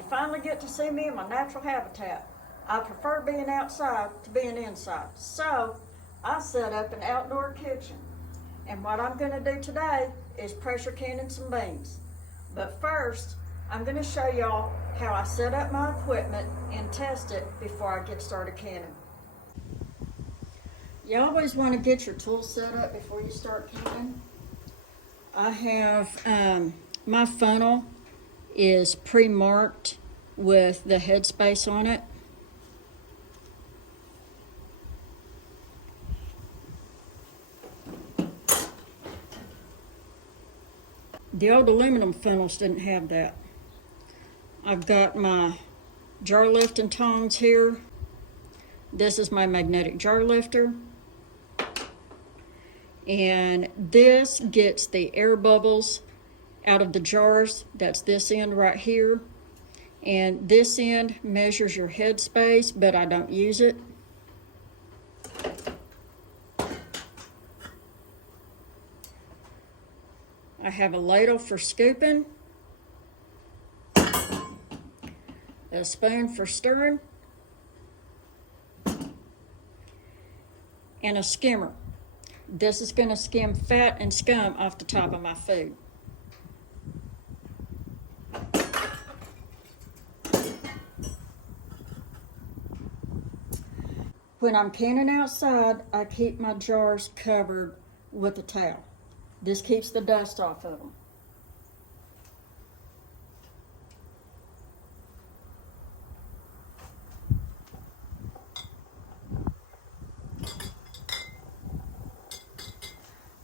You finally get to see me in my natural habitat. I prefer being outside to being inside. So I set up an outdoor kitchen. And what I'm gonna do today is pressure canning some beans. But first, I'm gonna show y'all how I set up my equipment and test it before I get started canning. You always wanna get your tools set up before you start canning. I have, my funnel is pre-marked with the headspace on it. The old aluminum funnels didn't have that. I've got my jar lifting tongs here. This is my magnetic jar lifter. And this gets the air bubbles out of the jars. That's this end right here. And this end measures your head space, but I don't use it. I have a ladle for scooping, a spoon for stirring, and a skimmer. This is going to skim fat and scum off the top of my food. When I'm canning outside, I keep my jars covered with a towel. This keeps the dust off of them.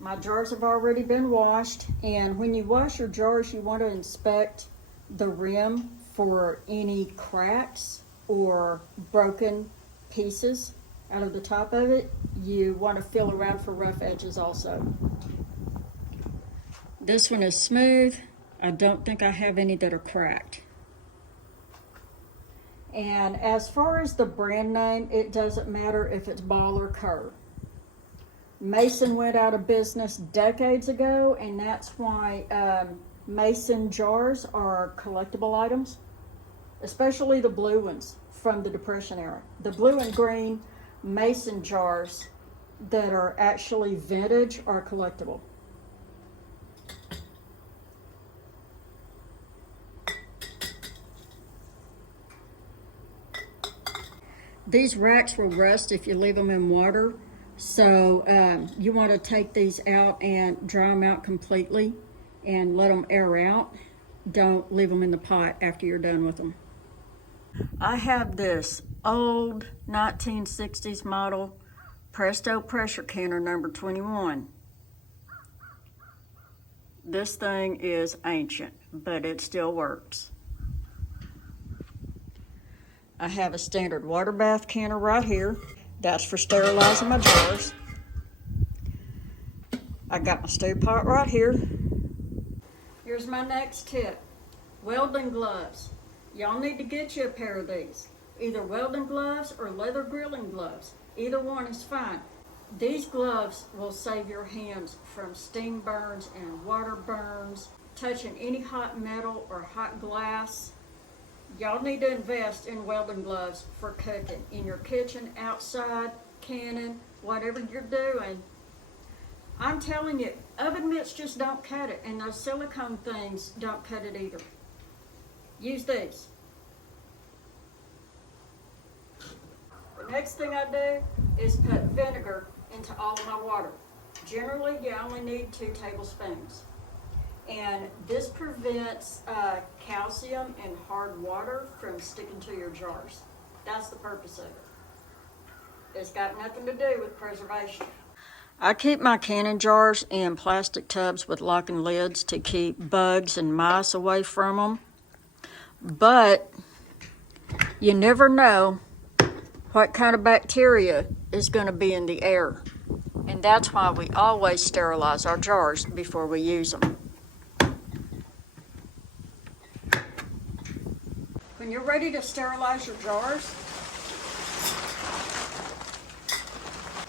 My jars have already been washed, and when you wash your jars, you want to inspect the rim for any cracks or broken pieces out of the top of it. You want to feel around for rough edges also. This one is smooth. I don't think I have any that are cracked. And as far as the brand name, it doesn't matter if it's Ball or Kerr. Mason went out of business decades ago, and that's why Mason jars are collectible items, especially the blue ones from the Depression era. The blue and green Mason jars that are actually vintage are collectible. These racks will rust if you leave them in water, so you want to take these out and dry them out completely and let them air out. Don't leave them in the pot after you're done with them. I have this old 1960s model Presto pressure canner number 21. This thing is ancient, but it still works. I have a standard water bath canner right here. That's for sterilizing my jars. I got my stew pot right here. Here's my next tip. Welding gloves. Y'all need to get you a pair of these. Either welding gloves or leather grilling gloves. Either one is fine. These gloves will save your hands from steam burns and water burns, touching any hot metal or hot glass. Y'all need to invest in welding gloves for cooking in your kitchen, outside, canning, whatever you're doing. I'm telling you, oven mitts just don't cut it, and those silicone things don't cut it either. Use these. The next thing I do is put vinegar into all of my water. Generally, you only need 2 tablespoons. And this prevents calcium in hard water from sticking to your jars. That's the purpose of it. It's got nothing to do with preservation. I keep my canning jars in plastic tubs with locking lids to keep bugs and mice away from them. But you never know what kind of bacteria is going to be in the air. And that's why we always sterilize our jars before we use them. When you're ready to sterilize your jars,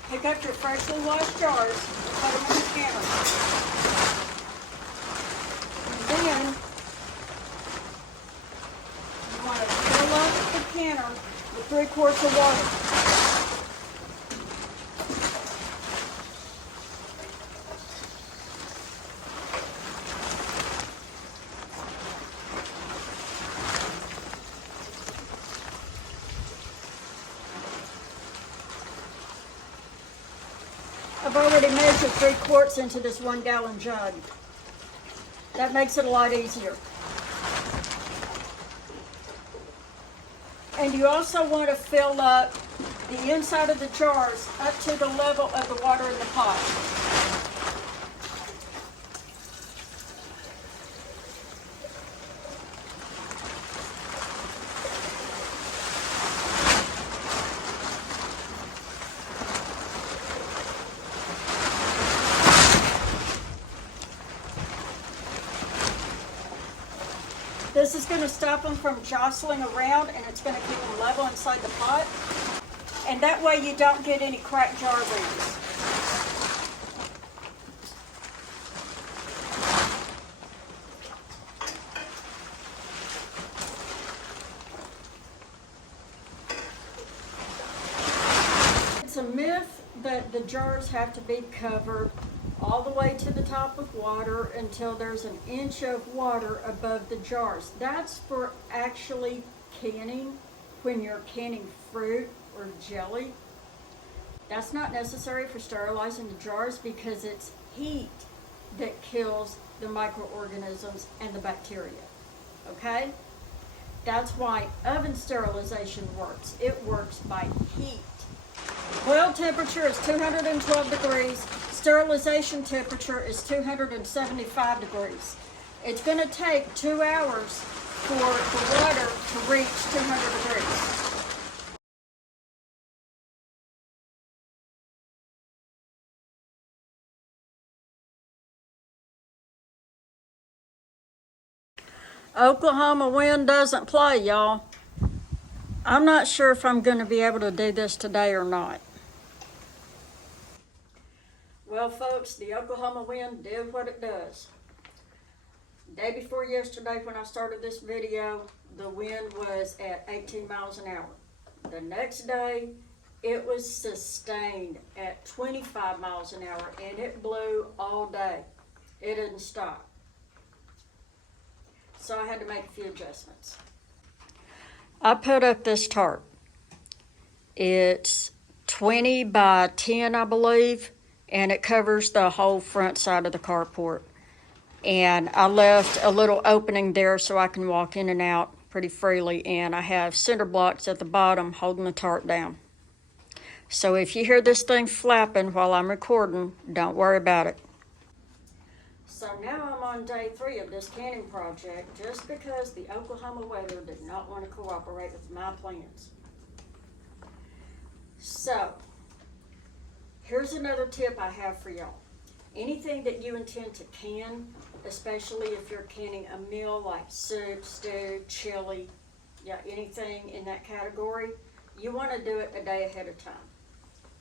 pick up your freshly washed jars and put them in the scanner. And then you container with 3 quarts of water. I've already measured 3 quarts into this 1 gallon jug. That makes it a lot easier. And you also want to fill up the inside of the jars up to the level of the water in the pot. This is going to stop them from jostling around, and it's going to keep them level inside the pot. And that way you don't get any cracked jar rings. It's a myth that the jars have to be covered all the way to the top with water until there's an inch of water above the jars. That's for actually canning, when you're canning fruit or jelly. That's not necessary for sterilizing the jars because it's heat that kills the microorganisms and the bacteria, okay? That's why oven sterilization works. It works by heat. Boil temperature is 212 degrees. Sterilization temperature is 275 degrees. It's going to take 2 hours for the water to reach 200 degrees. Oklahoma wind doesn't play, y'all. I'm not sure if I'm going to be able to do this today or not. Well, folks, the Oklahoma wind did what it does. Day before yesterday when I started this video, the wind was at 18 miles an hour. The next day, it was sustained at 25 miles an hour, and it blew all day. It didn't stop. So I had to make a few adjustments. I put up this tarp. It's 20 by 10, I believe, and it covers the whole front side of the carport. And I left a little opening there so I can walk in and out pretty freely, and I have cinder blocks at the bottom holding the tarp down. So if you hear this thing flapping while I'm recording, don't worry about it. So now I'm on day 3 of this canning project just because the Oklahoma weather did not want to cooperate with my plans. So, here's another tip I have for y'all. Anything that you intend to can, especially if you're canning a meal like soup, stew, chili, anything in that category, you want to do it a day ahead of time.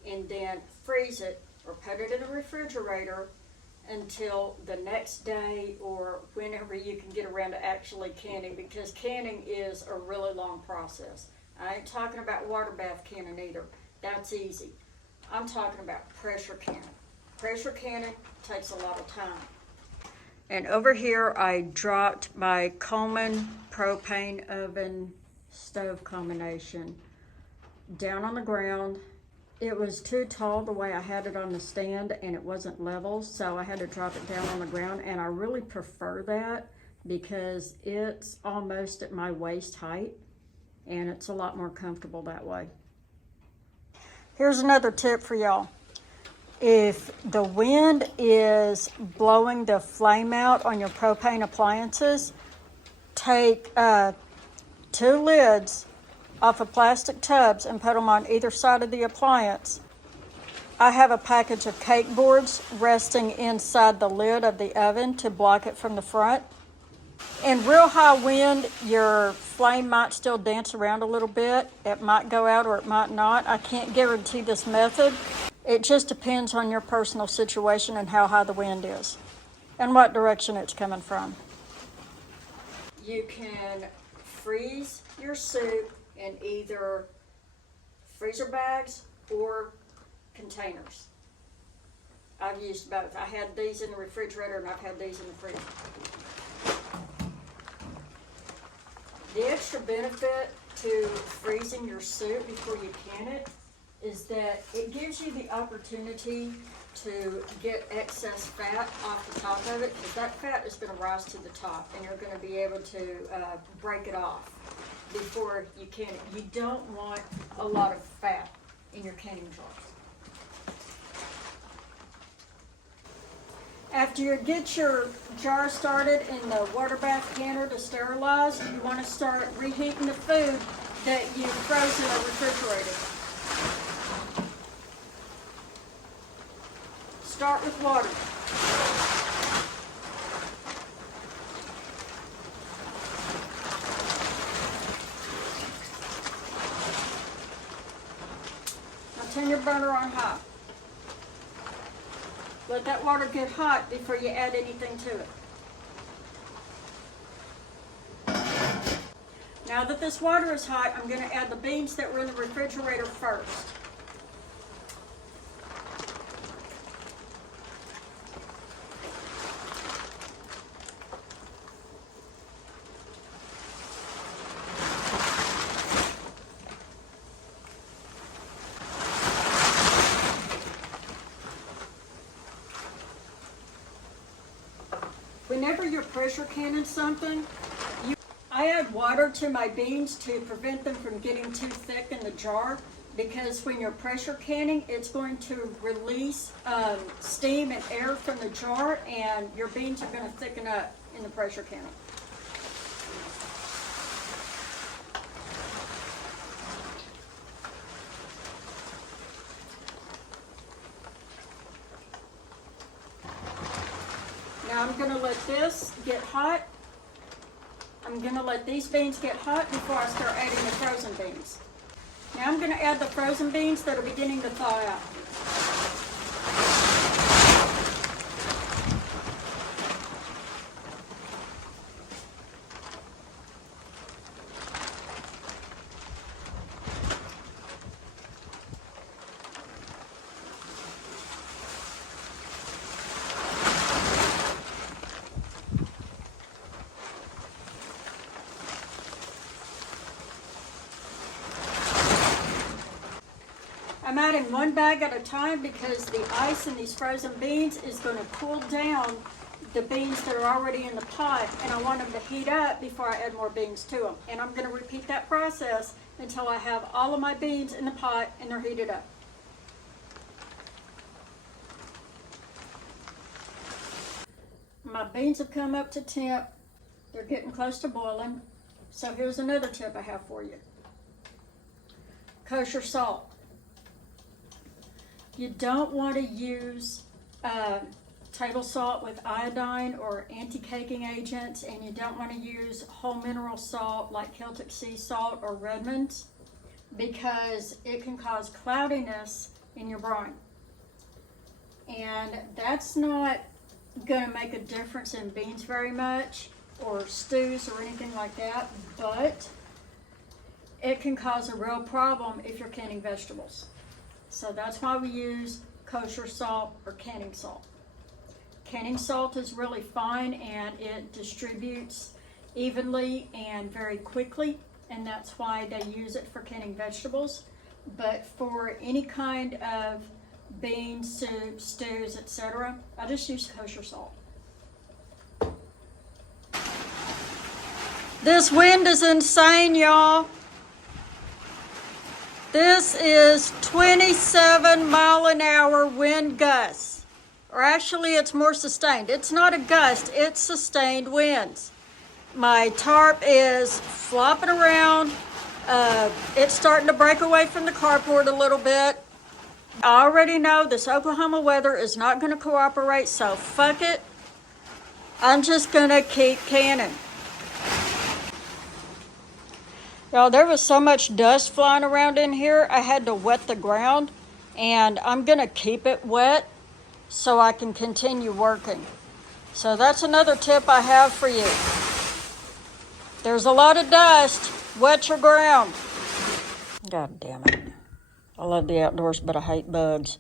And then freeze it or put it in a refrigerator until the next day or whenever you can get around to actually canning, because canning is a really long process. I ain't talking about water bath canning either. That's easy. I'm talking about pressure canning. Pressure canning takes a lot of time. And over here I dropped my Coleman propane oven stove combination down on the ground. It was too tall the way I had it on the stand, and it wasn't level, so I had to drop it down on the ground, and I really prefer that because it's almost at my waist height, and it's a lot more comfortable that way. Here's another tip for y'all. If the wind is blowing the flame out on your propane appliances, take 2 lids off of plastic tubs and put them on either side of the appliance. I have a package of cake boards resting inside the lid of the oven to block it from the front. In real high wind, your flame might still dance around a little bit. It might go out or it might not. I can't guarantee this method. It just depends on your personal situation and how high the wind is and what direction it's coming from. You can freeze your soup in either freezer bags or containers. I've used both. I had these in the refrigerator and I've had these in the freezer. The extra benefit to freezing your soup before you can it is that it gives you the opportunity to get excess fat off the top of it, because that fat is going to rise to the top and you're going to be able to break it off before you can it. You don't want a lot of fat in your canning jars. After you get your jar started in the water bath canner to sterilize, you want to start reheating the food that you froze in the refrigerator. Start with water. Now turn your burner on high. Let that water get hot before you add anything to it. Now that this water is hot, I'm going to add the beans that were in the refrigerator first. Whenever you're pressure canning something, I add water to my beans to prevent them from getting too thick in the jar, because when you're pressure canning, it's going to release steam and air from the jar, and your beans are going to thicken up in the pressure canning. Now I'm going to let this get hot. I'm going to let these beans get hot before I start adding the frozen beans. Now I'm going to add the frozen beans that are beginning to thaw out. I'm adding one bag at a time because the ice in these frozen beans is going to cool down the beans that are already in the pot, and I want them to heat up before I add more beans to them. And I'm going to repeat that process until I have all of my beans in the pot and they're heated up. My beans have come up to temp. They're getting close to boiling. So here's another tip I have for you. Kosher salt. You don't want to use table salt with iodine or anti-caking agents, and you don't want to use whole mineral salt like Celtic sea salt or Redmond's, because it can cause cloudiness in your brine. And that's not going to make a difference in beans very much, or stews or anything like that, but it can cause a real problem if you're canning vegetables. So that's why we use kosher salt or canning salt. Canning salt is really fine and it distributes evenly and very quickly, and that's why they use it for canning vegetables. But for any kind of beans, soup, stews, etc., I just use kosher salt. This wind is insane, y'all. This is 27-mile-an-hour wind gusts. Or actually, it's more sustained. It's not a gust, it's sustained winds. My tarp is flopping around. It's starting to break away from the carport a little bit. I already know this Oklahoma weather is not going to cooperate, so fuck it. I'm just going to keep canning. Y'all, there was so much dust flying around in here, I had to wet the ground, and I'm going to keep it wet so I can continue working. So that's another tip I have for you. There's a lot of dust, wet your ground. God damn it. I love the outdoors, but I hate bugs.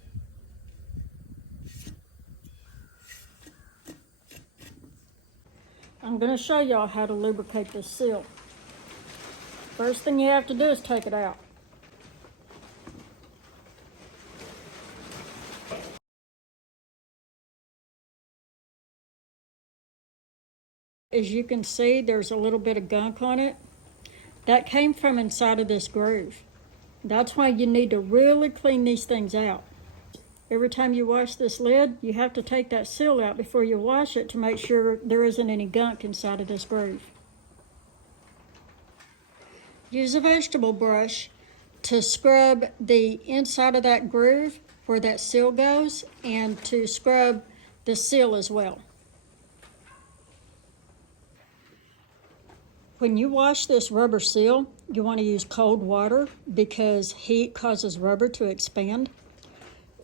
I'm going to show y'all how to lubricate this seal. First thing you have to do is take it out. As you can see, there's a little bit of gunk on it. That came from inside of this groove. That's why you need to really clean these things out. Every time you wash this lid, you have to take that seal out before you wash it to make sure there isn't any gunk inside of this groove. Use a vegetable brush to scrub the inside of that groove where that seal goes and to scrub the seal as well. When you wash this rubber seal, you want to use cold water because heat causes rubber to expand.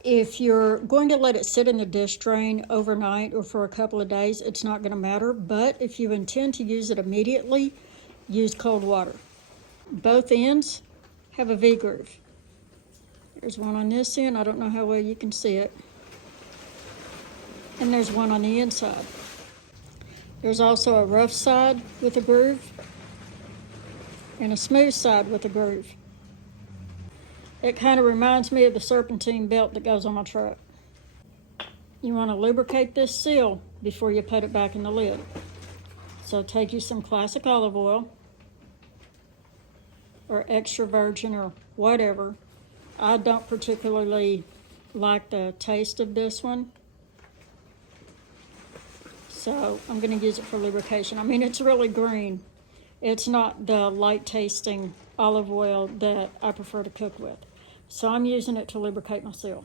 If you're going to let it sit in the dish drain overnight or for a couple of days, it's not going to matter. But if you intend to use it immediately, use cold water. Both ends have a V-groove. There's one on this end. I don't know how well you can see it. And there's one on the inside. There's also a rough side with a groove and a smooth side with a groove. It kind of reminds me of the serpentine belt that goes on my truck. You want to lubricate this seal before you put it back in the lid. So take you some classic olive oil or extra virgin or whatever. I don't particularly like the taste of this one, so I'm going to use it for lubrication. I mean, it's really green. It's not the light tasting olive oil that I prefer to cook with. So I'm using it to lubricate my seal.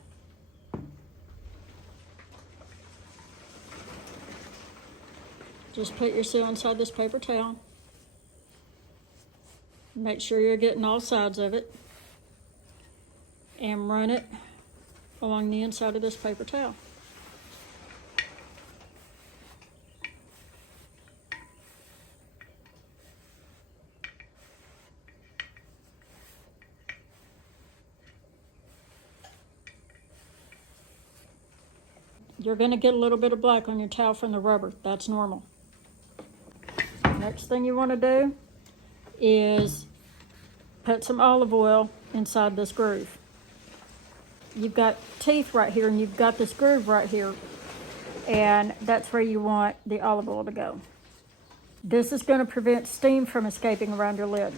Just put your seal inside this paper towel. Make sure you're getting all sides of it. And run it along the inside of this paper towel. You're going to get a little bit of black on your towel from the rubber. That's normal. Next thing you want to do is put some olive oil inside this groove. You've got teeth right here and you've got this groove right here, and that's where you want the olive oil to go. This is going to prevent steam from escaping around your lid.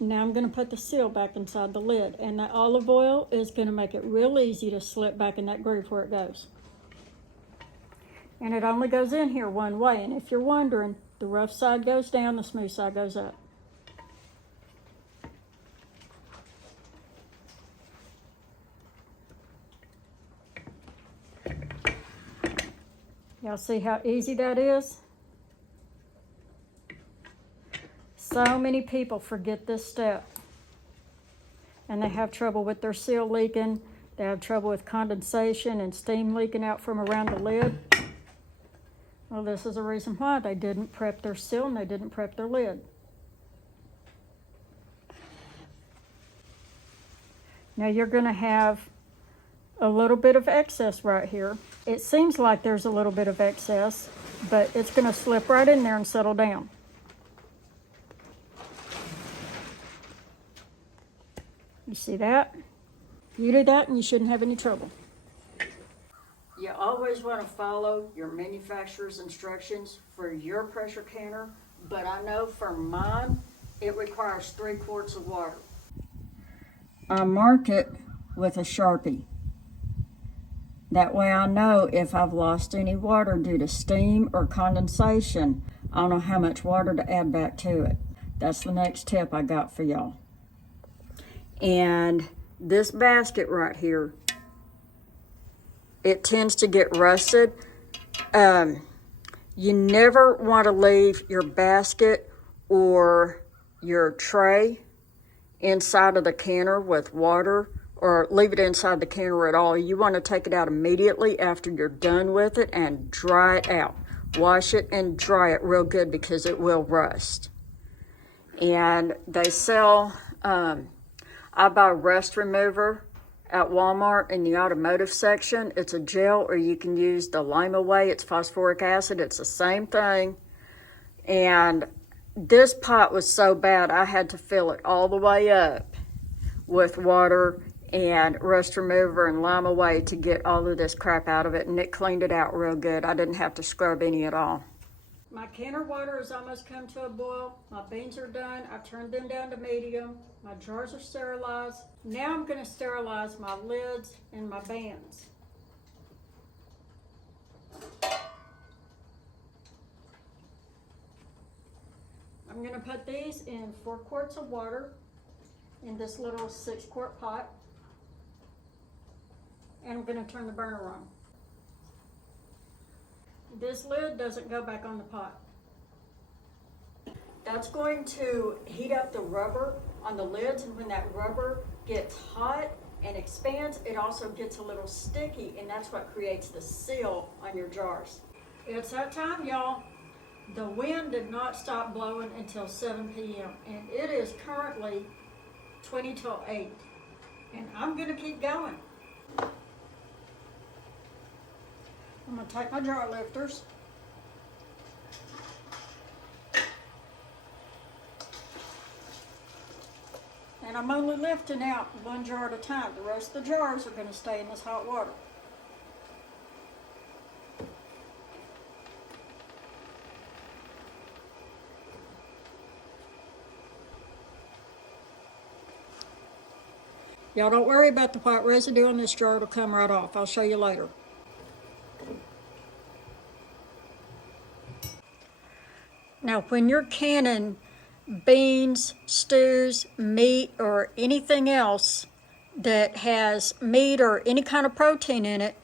Now I'm going to put the seal back inside the lid, and that olive oil is going to make it real easy to slip back in that groove where it goes. And it only goes in here one way, and if you're wondering, the rough side goes down, the smooth side goes up. Y'all see how easy that is? So many people forget this step, and they have trouble with their seal leaking. They have trouble with condensation and steam leaking out from around the lid. Well, this is a reason why they didn't prep their seal and they didn't prep their lid. Now you're going to have a little bit of excess right here. It seems like there's a little bit of excess, but it's going to slip right in there and settle down. You see that? You do that and you shouldn't have any trouble. You always want to follow your manufacturer's instructions for your pressure canner, but I know for mine, it requires 3 quarts of water. I mark it with a Sharpie. That way I know if I've lost any water due to steam or condensation, I'll know how much water to add back to it. That's the next tip I got for y'all. And this basket right here, it tends to get rusted. You never want to leave your basket or your tray inside of the canner with water, or leave it inside the canner at all. You want to take it out immediately after you're done with it and dry it out. Wash it and dry it real good because it will rust. And they sell, I buy rust remover at Walmart in the automotive section. It's a gel, or you can use the Lime-A-Way. It's phosphoric acid. It's the same thing. And this pot was so bad, I had to fill it all the way up with water and rust remover and Lime-A-Way to get all of this crap out of it, and it cleaned it out real good. I didn't have to scrub any at all. My canner water has almost come to a boil. My beans are done. I turned them down to medium. My jars are sterilized. Now I'm going to sterilize my lids and my bands. I'm going to put these in 4 quarts of water in this little 6-quart pot. And I'm going to turn the burner on. This lid doesn't go back on the pot. That's going to heat up the rubber on the lids, and when that rubber gets hot and expands, it also gets a little sticky, and that's what creates the seal on your jars. It's that time, y'all. The wind did not stop blowing until 7 p.m. and it is currently 20 till 8, and I'm gonna keep going. I'm gonna take my jar lifters. And I'm only lifting out 1 jar at a time. The rest of the jars are gonna stay in this hot water. Y'all don't worry about the white residue on this jar, it'll come right off. I'll show you later. Now, when you're canning beans, stews, meat, or anything else that has meat or any kind of protein in it,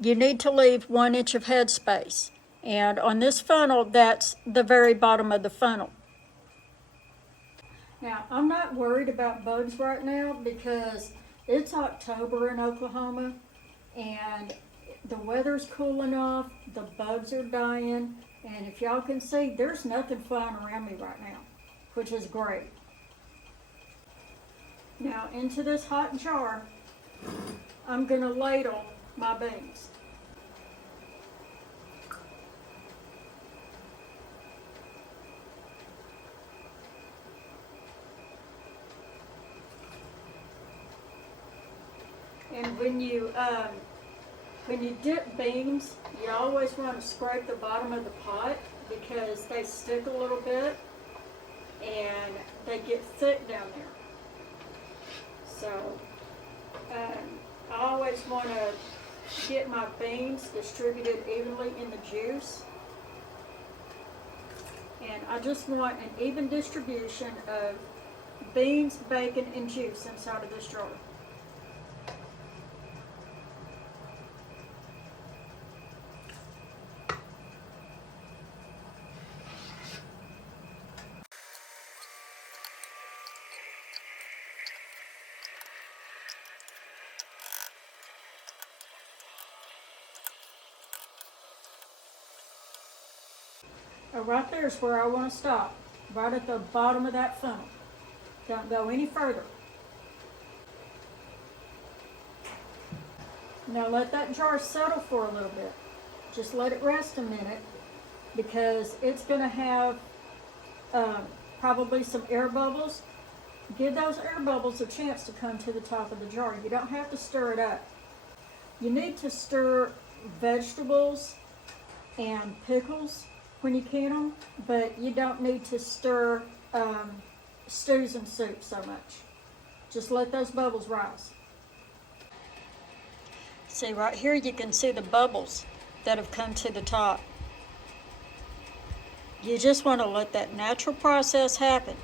you need to leave 1 inch of headspace. And on this funnel, that's the very bottom of the funnel. Now, I'm not worried about bugs right now because it's October in Oklahoma and the weather's cooling off, the bugs are dying, and if y'all can see, there's nothing flying around me right now, which is great. Now, into this hot jar, I'm gonna ladle my beans. And when you dip beans, you always want to scrape the bottom of the pot because they stick a little bit and they get thick down there. So I always want to get my beans distributed evenly in the juice. And I just want an even distribution of beans, bacon, and juice inside of this jar. Right there is where I want to stop, right at the bottom of that funnel. Don't go any further. Now let that jar settle for a little bit. Just let it rest a minute because it's going to have probably some air bubbles. Give those air bubbles a chance to come to the top of the jar. You don't have to stir it up. You need to stir vegetables and pickles when you can them, but you don't need to stir stews and soup so much. Just let those bubbles rise. See, right here you can see the bubbles that have come to the top. You just want to let that natural process happen.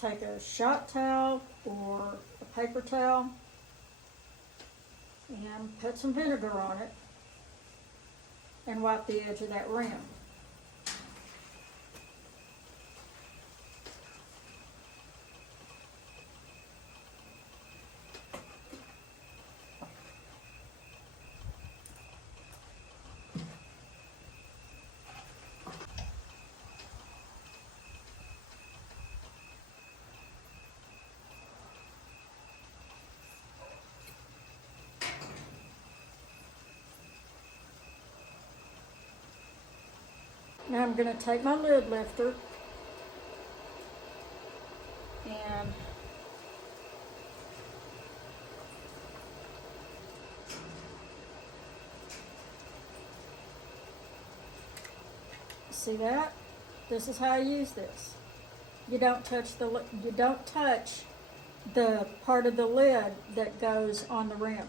Take a shop towel or a paper towel and put some vinegar on it and wipe the edge of that rim. Now I'm going to take my lid lifter and see that? This is how I use this. You don't touch the part of the lid that goes on the rim.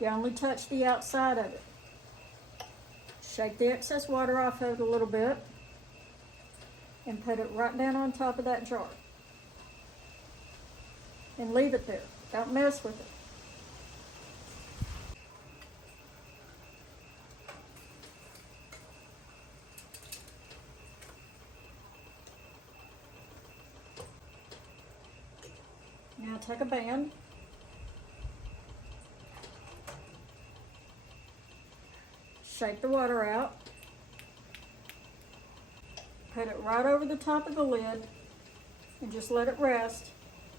You only touch the outside of it. Shake the excess water off of it a little bit and put it right down on top of that jar. And leave it there. Don't mess with it. Now take a band. Shake the water out. Put it right over the top of the lid and just let it rest.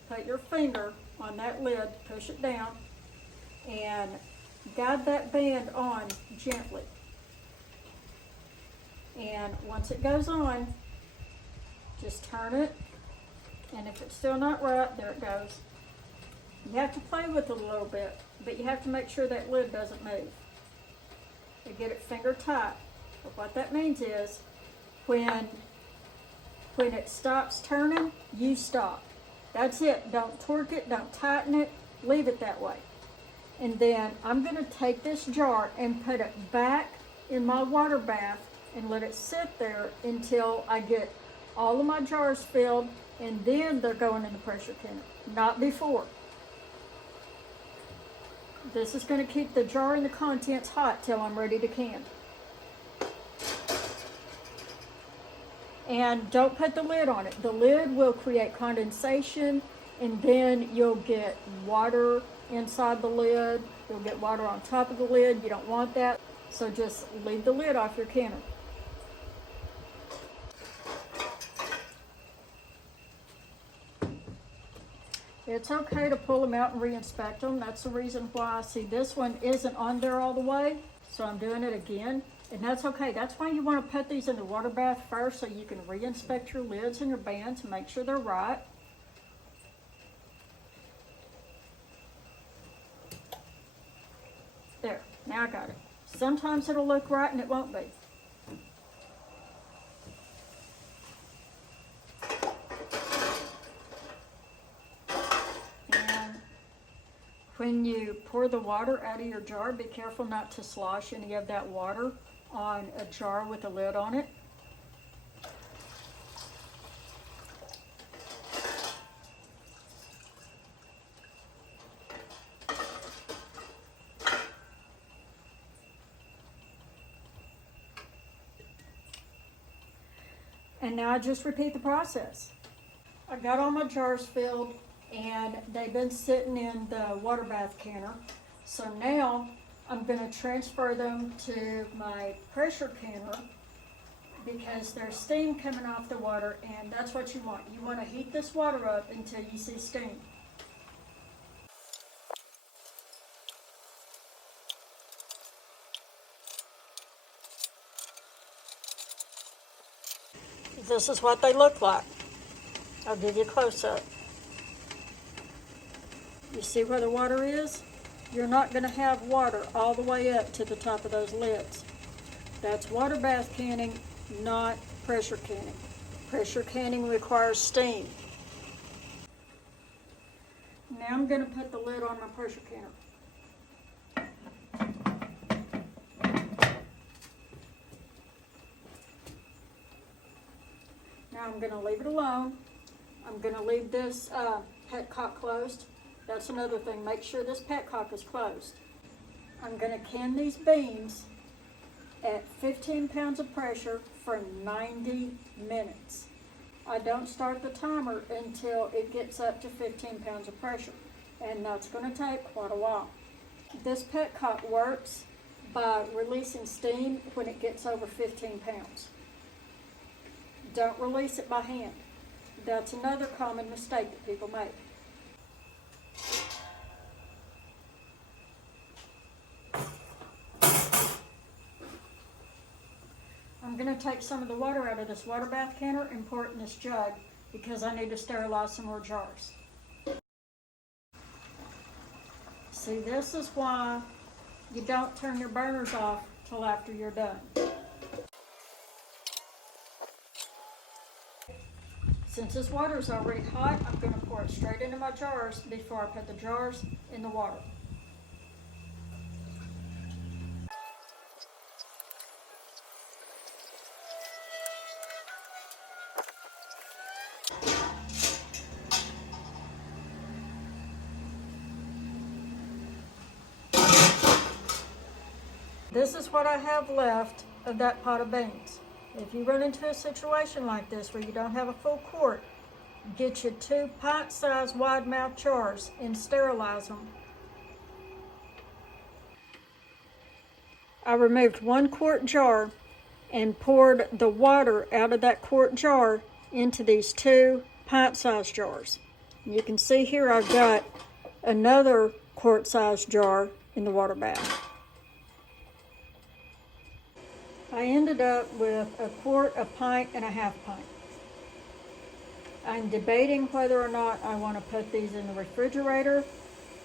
Put your finger on that lid, push it down, and guide that band on gently. And once it goes on, just turn it, and if it's still not right, there it goes. You have to play with it a little bit, but you have to make sure that lid doesn't move. You get it finger tight. But what that means is when it stops turning, you stop. That's it. Don't torque it, don't tighten it, leave it that way. And then I'm going to take this jar and put it back in my water bath and let it sit there until I get all of my jars filled, and then they're going in the pressure canner, not before. This is going to keep the jar and the contents hot till I'm ready to can. And don't put the lid on it. The lid will create condensation, and then you'll get water inside the lid. You'll get water on top of the lid. You don't want that. So just leave the lid off your canner. It's okay to pull them out and re-inspect them. That's the reason why I see this one isn't on there all the way. So I'm doing it again. And that's okay. That's why you want to put these in the water bath first, so you can re-inspect your lids and your bands and make sure they're right. There, now I got it. Sometimes it'll look right and it won't be. When you pour the water out of your jar, be careful not to slosh any of that water on a jar with a lid on it. And now I just repeat the process. I got all my jars filled, and they've been sitting in the water bath canner. So now I'm going to transfer them to my pressure canner because there's steam coming off the water, and that's what you want. You want to heat this water up until you see steam. This is what they look like. I'll give you a close-up. You see where the water is? You're not going to have water all the way up to the top of those lids. That's water bath canning, not pressure canning. Pressure canning requires steam. Now I'm going to put the lid on my pressure canner. Now I'm going to leave it alone. I'm going to leave this petcock closed. That's another thing. Make sure this petcock is closed. I'm going to can these beans at 15 pounds of pressure for 90 minutes. I don't start the timer until it gets up to 15 pounds of pressure, and that's going to take quite a while. This petcock works by releasing steam when it gets over 15 pounds. Don't release it by hand. That's another common mistake that people make. I'm going to take some of the water out of this water bath canner and pour it in this jug because I need to sterilize some more jars. See, this is why you don't turn your burners off till after you're done. Since this water is already hot, I'm going to pour it straight into my jars before I put the jars in the water. This is what I have left of that pot of beans. If you run into a situation like this where you don't have a full quart, get you 2 pint-sized wide-mouth jars and sterilize them. I removed 1 quart jar and poured the water out of that quart jar into these 2 pint-sized jars. You can see here I've got another quart-sized jar in the water bath. I ended up with a quart, a pint, and a half pint. I'm debating whether or not I want to put these in the refrigerator.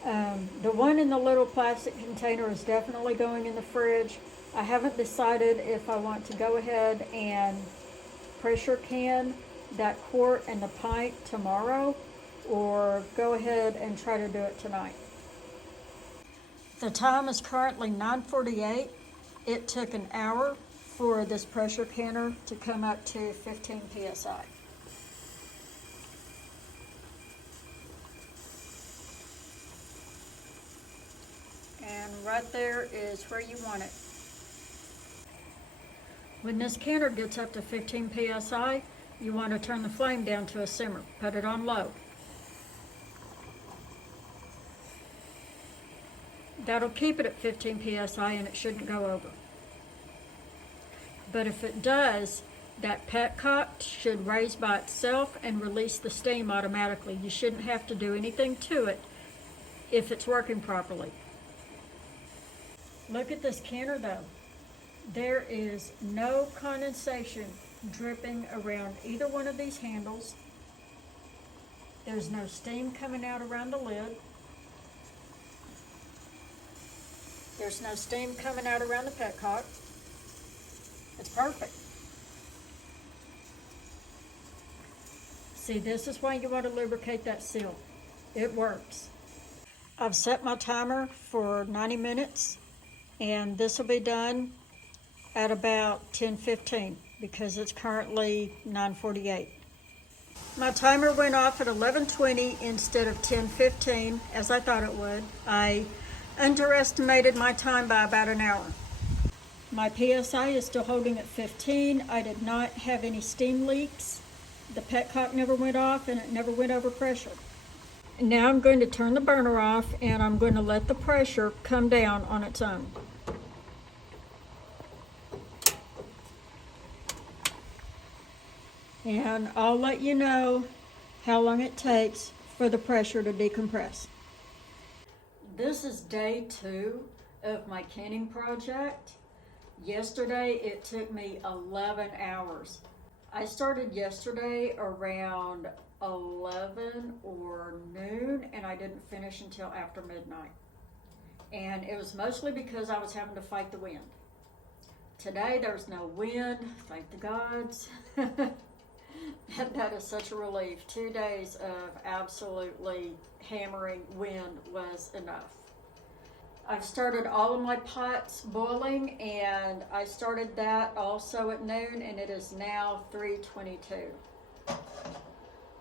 The one in the little plastic container is definitely going in the fridge. I haven't decided if I want to go ahead and pressure can that quart and the pint tomorrow or go ahead and try to do it tonight. The time is currently 9:48. It took an hour for this pressure canner to come up to 15 psi. And right there is where you want it. When this canner gets up to 15 psi, you want to turn the flame down to a simmer. Put it on low. That'll keep it at 15 psi and it shouldn't go over. But if it does, that petcock should raise by itself and release the steam automatically. You shouldn't have to do anything to it if it's working properly. Look at this canner though. There is no condensation dripping around either one of these handles. There's no steam coming out around the lid. There's no steam coming out around the petcock. It's perfect. See, this is why you want to lubricate that seal. It works. I've set my timer for 90 minutes and this will be done at about 10:15 because it's currently 9:48. My timer went off at 11:20 instead of 10:15 as I thought it would. I underestimated my time by about an hour. My PSI is still holding at 15. I did not have any steam leaks. The petcock never went off and it never went over pressure. Now I'm going to turn the burner off and I'm going to let the pressure come down on its own. And I'll let you know how long it takes for the pressure to decompress. This is day 2 of my canning project. Yesterday it took me 11 hours. I started yesterday around 11 or noon, and I didn't finish until after midnight. And it was mostly because I was having to fight the wind. Today there's no wind, thank the gods. That is such a relief. 2 days of absolutely hammering wind was enough. I've started all of my pots boiling, and I started that also at noon, and it is now 3:22.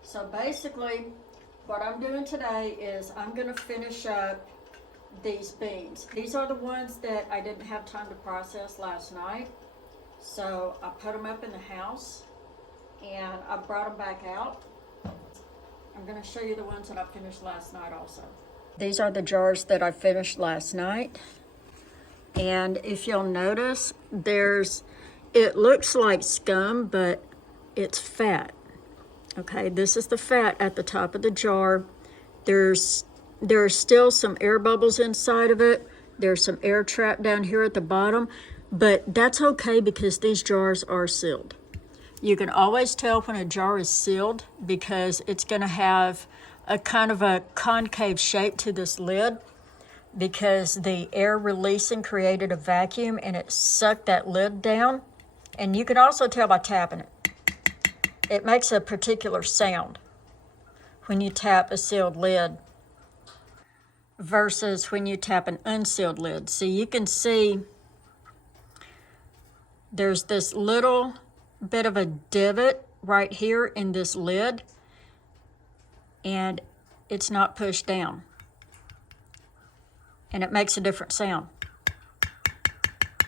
So basically, what I'm doing today is I'm gonna finish up these beans. These are the ones that I didn't have time to process last night. So I put them up in the house, and I brought them back out. I'm gonna show you the ones that I finished last night also. These are the jars that I finished last night. And if you'll notice, it looks like scum, but it's fat. Okay, this is the fat at the top of the jar. There are still some air bubbles inside of it. There's some air trapped down here at the bottom, but that's okay because these jars are sealed. You can always tell when a jar is sealed because it's gonna have a kind of a concave shape to this lid because the air releasing created a vacuum and it sucked that lid down. And you can also tell by tapping it. It makes a particular sound when you tap a sealed lid versus when you tap an unsealed lid. So you can see there's this little bit of a divot right here in this lid, and it's not pushed down. And it makes a different sound.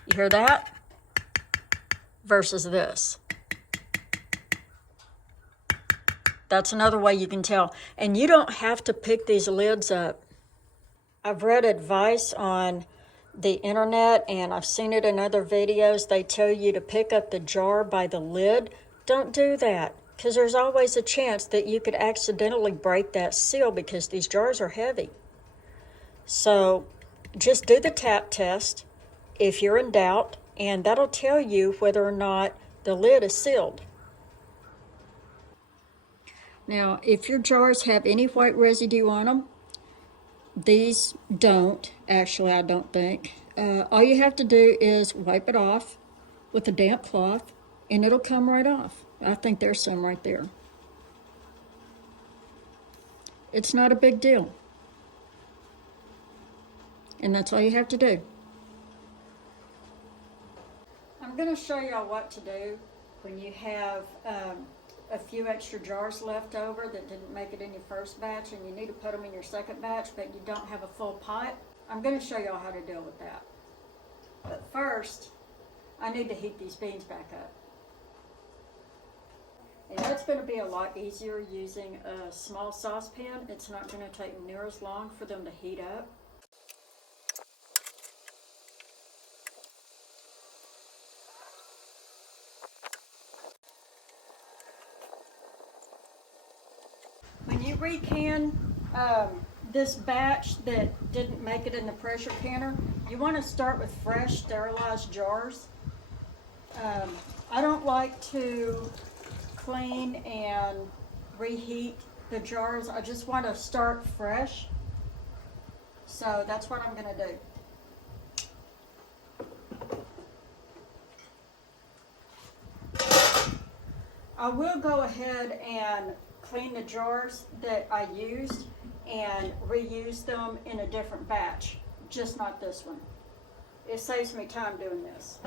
You hear that? Versus this. That's another way you can tell. And you don't have to pick these lids up. I've read advice on the internet, and I've seen it in other videos. They tell you to pick up the jar by the lid. Don't do that, because there's always a chance that you could accidentally break that seal because these jars are heavy. So just do the tap test if you're in doubt, and that'll tell you whether or not the lid is sealed. Now, if your jars have any white residue on them, these don't, actually, I don't think. All you have to do is wipe it off with a damp cloth, and it'll come right off. I think there's some right there. It's not a big deal. And that's all you have to do. I'm going to show y'all what to do when you have a few extra jars left over that didn't make it in your first batch and you need to put them in your second batch, but you don't have a full pot. I'm going to show y'all how to deal with that. But first, I need to heat these beans back up. And that's going to be a lot easier using a small saucepan. It's not going to take near as long for them to heat up. When you recan this batch that didn't make it in the pressure canner, you want to start with fresh sterilized jars. I don't like to clean and reheat the jars. I just want to start fresh. So that's what I'm going to do. I will go ahead and clean the jars that I used and reuse them in a different batch, just not this one. It saves me time doing this.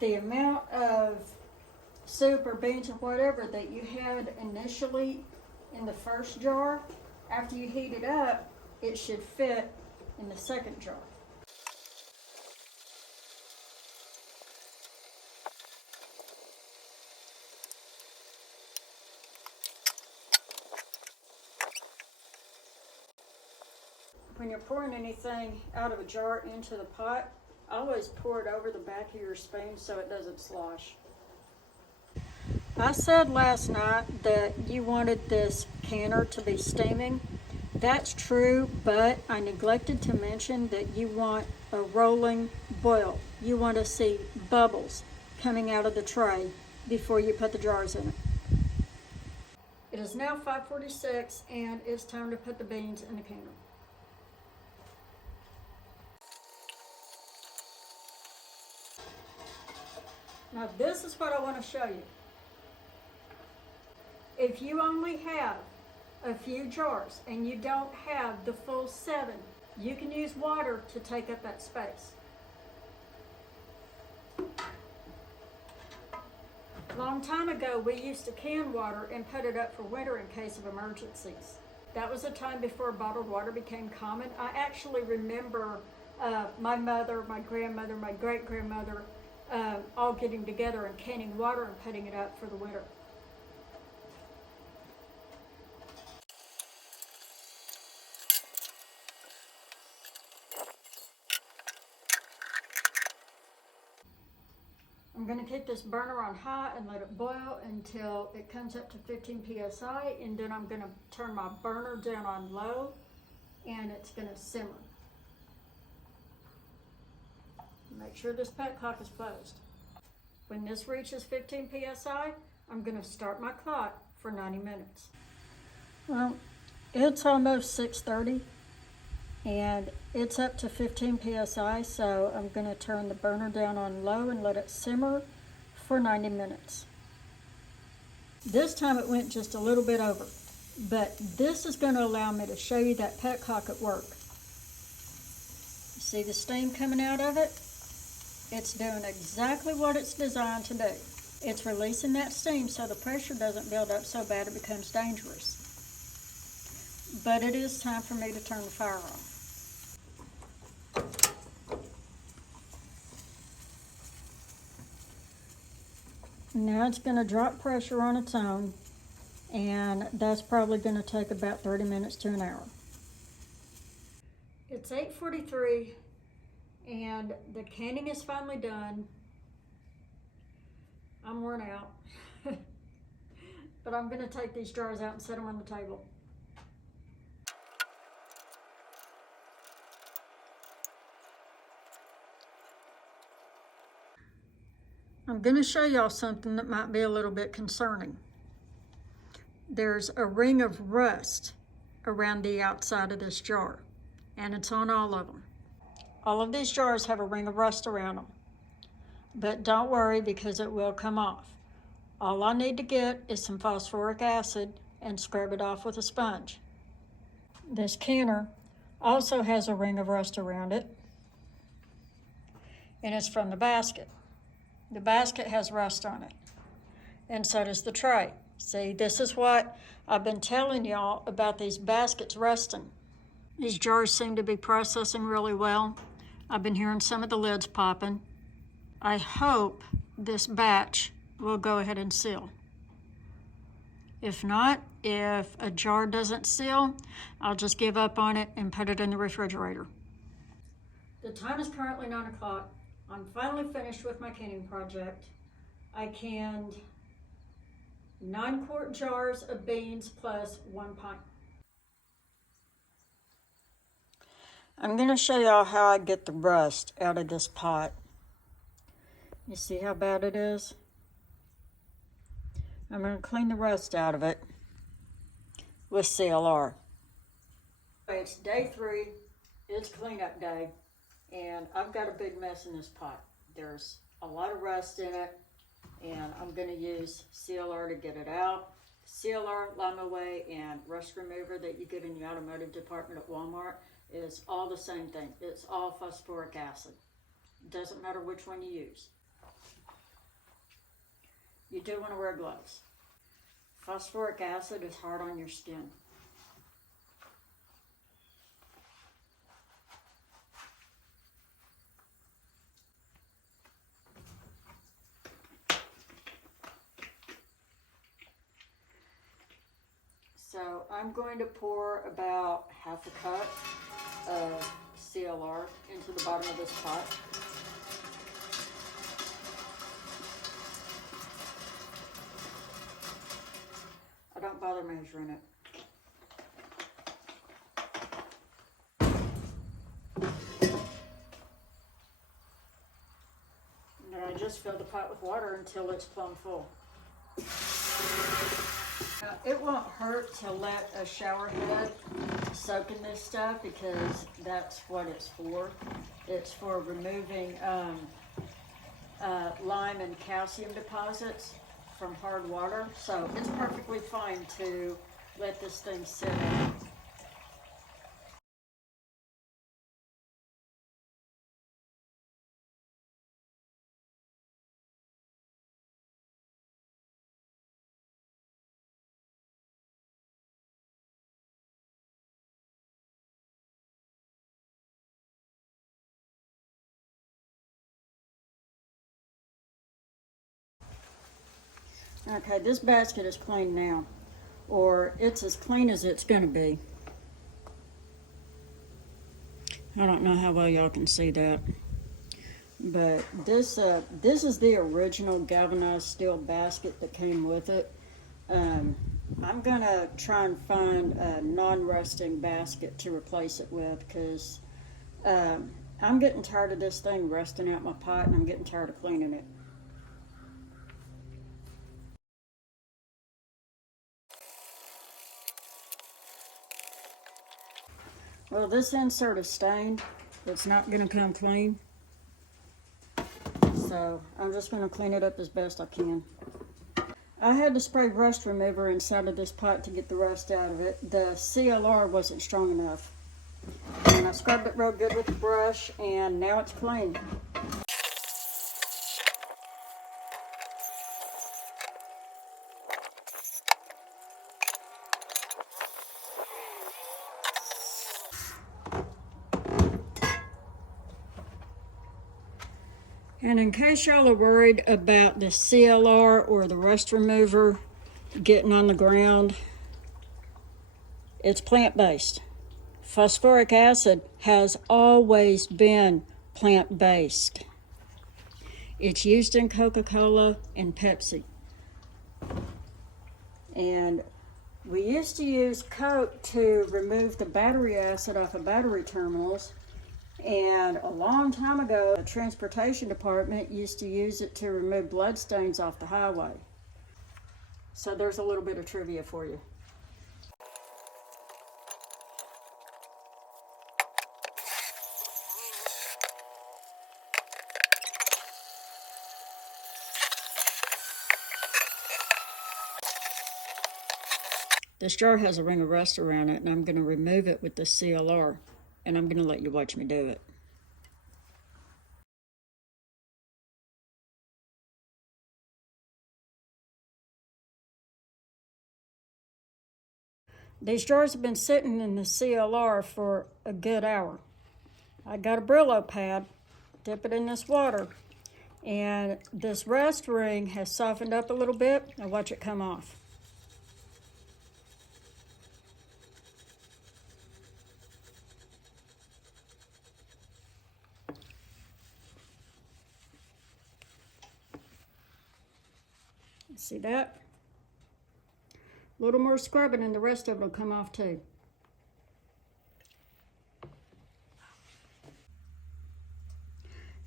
The amount of soup or beans or whatever that you had initially in the first jar, after you heat it up, it should fit in the second jar. When you're pouring anything out of a jar into the pot, always pour it over the back of your spoon so it doesn't slosh. I said last night that you wanted this canner to be steaming. that's true, but I neglected to mention that you want a rolling boil. You want to see bubbles coming out of the tray before you put the jars in it. It is now 5:46 and it's time to put the beans in the canner. Now this is what I want to show you. If you only have a few jars and you don't have the full 7, you can use water to take up that space. Long time ago, we used to can water and put it up for winter in case of emergencies. That was a time before bottled water became common. I actually remember my mother, my grandmother, my great-grandmother all getting together and canning water and putting it up for the winter. I'm going to keep this burner on high and let it boil until it comes up to 15 psi, and then I'm going to turn my burner down on low and it's going to simmer. Make sure this petcock is closed. When this reaches 15 psi, I'm going to start my clock for 90 minutes. Well, it's almost 6:30 and it's up to 15 psi, so I'm going to turn the burner down on low and let it simmer for 90 minutes. This time it went just a little bit over, but this is going to allow me to show you that petcock at work. See the steam coming out of it? It's doing exactly what it's designed to do. It's releasing that steam so the pressure doesn't build up so bad it becomes dangerous. But it is time for me to turn the fire off. Now it's going to drop pressure on its own, and that's probably going to take about 30 minutes to an hour. It's 8:43 and the canning is finally done. I'm worn out, but I'm going to take these jars out and set them on the table. I'm going to show y'all something that might be a little bit concerning. There's a ring of rust around the outside of this jar, and it's on all of them. All of these jars have a ring of rust around them, but don't worry because it will come off. All I need to get is some phosphoric acid and scrub it off with a sponge. This canner also has a ring of rust around it, and it's from the basket. The basket has rust on it, and so does the tray. See, this is what I've been telling y'all about these baskets rusting. These jars seem to be processing really well. I've been hearing some of the lids popping. I hope this batch will go ahead and seal. If not, if a jar doesn't seal, I'll just give up on it and put it in the refrigerator. The time is currently 9 o'clock. I'm finally finished with my canning project. I canned 9-quart jars of beans plus 1 pint. I'm going to show y'all how I get the rust out of this pot. You see how bad it is? I'm going to clean the rust out of it with CLR. It's day 3, it's cleanup day, and I've got a big mess in this pot. There's a lot of rust in it, and I'm going to use CLR to get it out. CLR, Lime Away, and rust remover that you get in the automotive department at Walmart is all the same thing. It's all phosphoric acid. It doesn't matter which one you use. You do want to wear gloves. Phosphoric acid is hard on your skin. So I'm going to pour about half a cup of CLR into the bottom of this pot. I don't bother measuring it. just fill the pot with water until it's plumb full. It won't hurt to let a shower head soak in this stuff because that's what it's for. It's for removing lime and calcium deposits from hard water. So it's perfectly fine to let this thing sit in. Okay, this basket is clean now, or it's as clean as it's gonna be. I don't know how well y'all can see that, but this is the original galvanized steel basket that came with it. I'm gonna try and find a non-rusting basket to replace it with because I'm getting tired of this thing rusting out my pot, and I'm getting tired of cleaning it. Well, this insert is stained. It's not going to come clean. So I'm just going to clean it up as best I can. I had to spray rust remover inside of this pot to get the rust out of it. The CLR wasn't strong enough. And I scrubbed it real good with the brush, and now it's clean. And in case y'all are worried about the CLR or the rust remover getting on the ground, it's plant-based. Phosphoric acid has always been plant-based. It's used in Coca-Cola and Pepsi. And we used to use Coke to remove the battery acid off of battery terminals. And a long time ago, the transportation department used to use it to remove bloodstains off the highway. So there's a little bit of trivia for you. This jar has a ring of rust around it, and I'm going to remove it with the CLR, and I'm going to let you watch me do it. These jars have been sitting in the CLR for a good hour. I got a Brillo pad, dip it in this water, and this rust ring has softened up a little bit. Now watch it come off. See that? A little more scrubbing and the rest of it will come off too.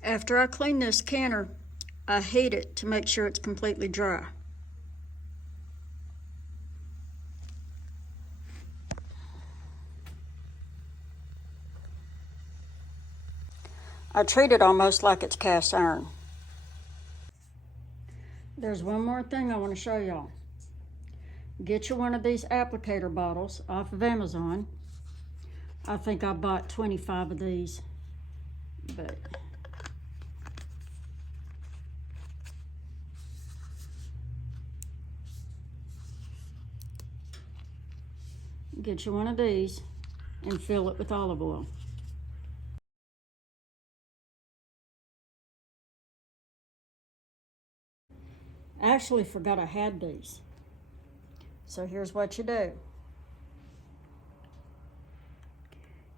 After I clean this canner, I heat it to make sure it's completely dry. I treat it almost like it's cast iron. There's one more thing I want to show y'all. Get you one of these applicator bottles off of Amazon. I think I bought 25 of these, but get you one of these and fill it with olive oil. I actually forgot I had these. So here's what you do.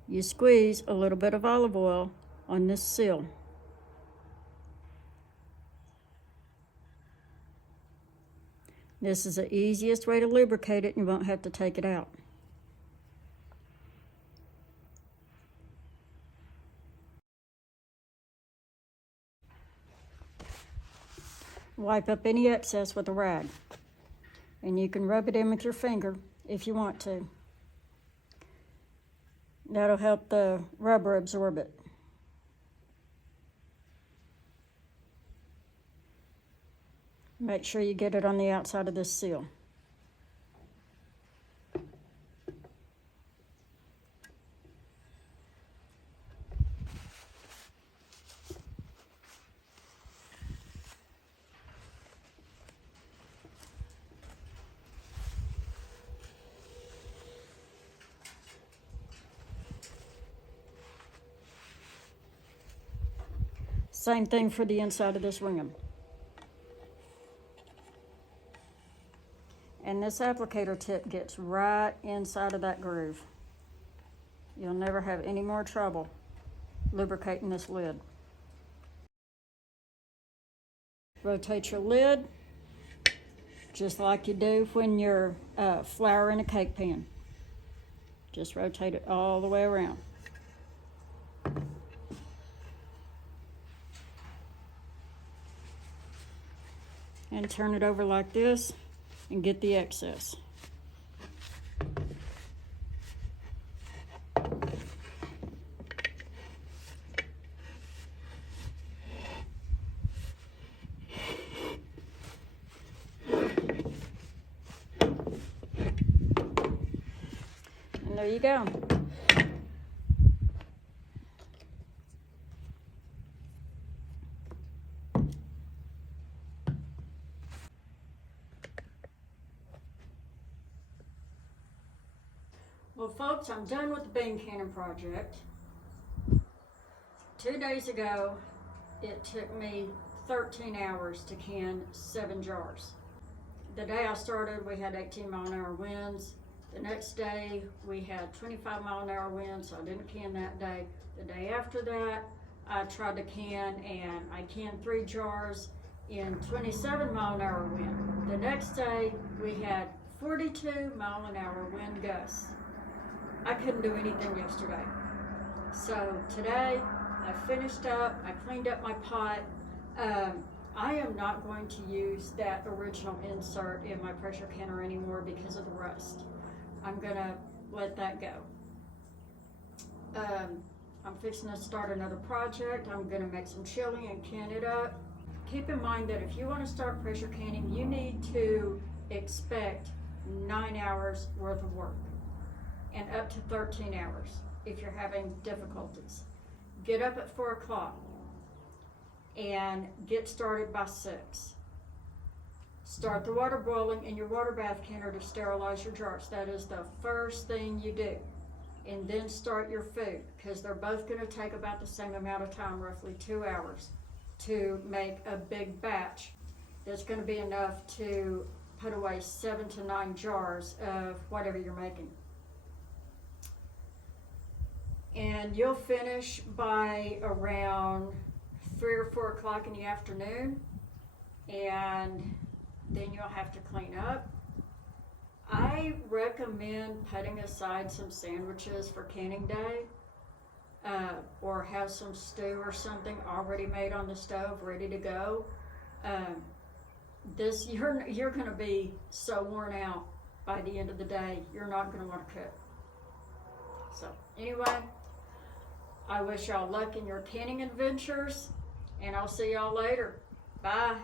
You squeeze a little bit of olive oil on this seal. This is the easiest way to lubricate it, and you won't have to take it out. wipe up any excess with a rag. And you can rub it in with your finger if you want to. That'll help the rubber absorb it. Make sure you get it on the outside of this seal. Same thing for the inside of this rim. And this applicator tip gets right inside of that groove. You'll never have any more trouble lubricating this lid. Rotate your lid just like you do when you're flouring a cake pan. Just rotate it all the way around. And turn it over like this and get the excess. And there you go. Well, folks, I'm done with the bean canning project. 2 days ago, it took me 13 hours to can 7 jars. The day I started, we had 18-mile-an-hour winds. The next day, we had 25-mile-an-hour winds, so I didn't can that day. The day after that, I tried to can, and I canned 3 jars in 27-mile-an-hour wind. The next day, we had 42-mile-an-hour wind gusts. I couldn't do anything yesterday. So today, I finished up, I cleaned up my pot. I am not going to use that original insert in my pressure canner anymore because of the rust. I'm gonna let that go. I'm fixing to start another project. I'm gonna make some chili and can it up. Keep in mind that if you wanna start pressure canning, you need to expect 9 hours worth of work and up to 13 hours if you're having difficulties. Get up at 4 o'clock and get started by 6. Start the water boiling in your water bath canner to sterilize your jars. That is the first thing you do. And then start your food, because they're both going to take about the same amount of time, roughly 2 hours, to make a big batch that's going to be enough to put away 7 to 9 jars of whatever you're making. And you'll finish by around 3 or 4 o'clock in the afternoon, and then you'll have to clean up. I recommend putting aside some sandwiches for canning day, or have some stew or something already made on the stove, ready to go. You're going to be so worn out by the end of the day, you're not going to want to cook. So anyway, I wish y'all luck in your canning adventures, and I'll see y'all later. Bye.